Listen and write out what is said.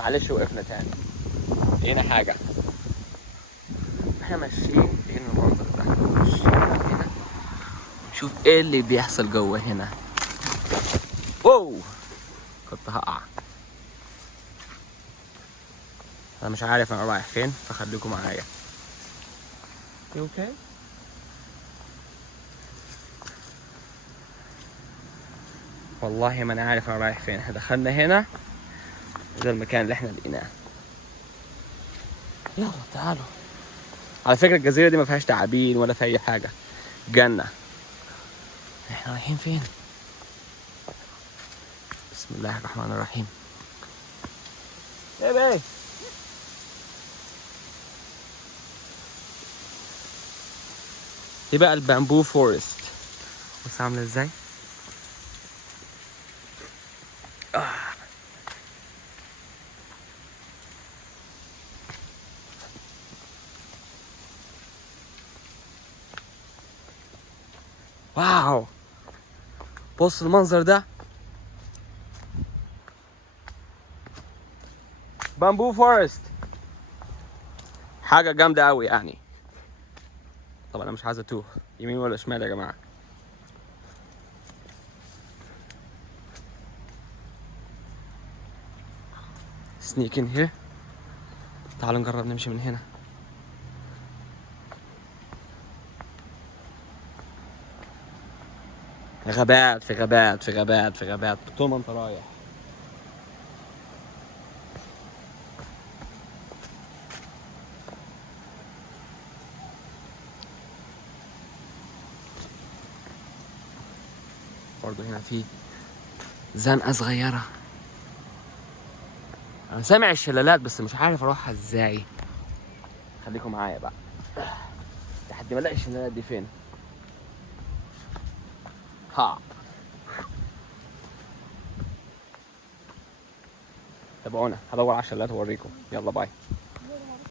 معلش وقفنا تاني، لقينا حاجة. احنا ماشيين لقينا المنظر ده، ماشيين هنا شوف ايه اللي بيحصل جوه هنا. واو كنت هقع. انا مش عارف انا رايح فين، فخليكم معايا. اوكي والله ما انا عارف انا رايح فين. احنا دخلنا هنا، ده المكان اللي احنا لقيناه. يلا تعالوا. على فكرة الجزيرة دي ما فيهاش تعابين ولا في اي حاجة، جنة. احنا رايحين فين؟ بسم الله الرحمن الرحيم. ايه بيه؟ دي بقى البامبو فورست. بص عاملة ازاي؟ واو بص المنظر ده، بامبو فورست، حاجة جامدة قوي يعني. طبعا انا مش عايز اتوه، يمين ولا شمال يا جماعة؟ sneak in here. تعالوا نجرب نمشي من هنا. غابات في غابات في غابات في غابات طول ما انت رايح. برضه هنا في زنقة صغيرة. انا سامع الشلالات بس مش عارف اروحها ازاي. خليكم معايا بقى لحد ما الاقي الشلالات دي فين. ها تابعونا، هدور على الشلالات واوريكم. يلا باي.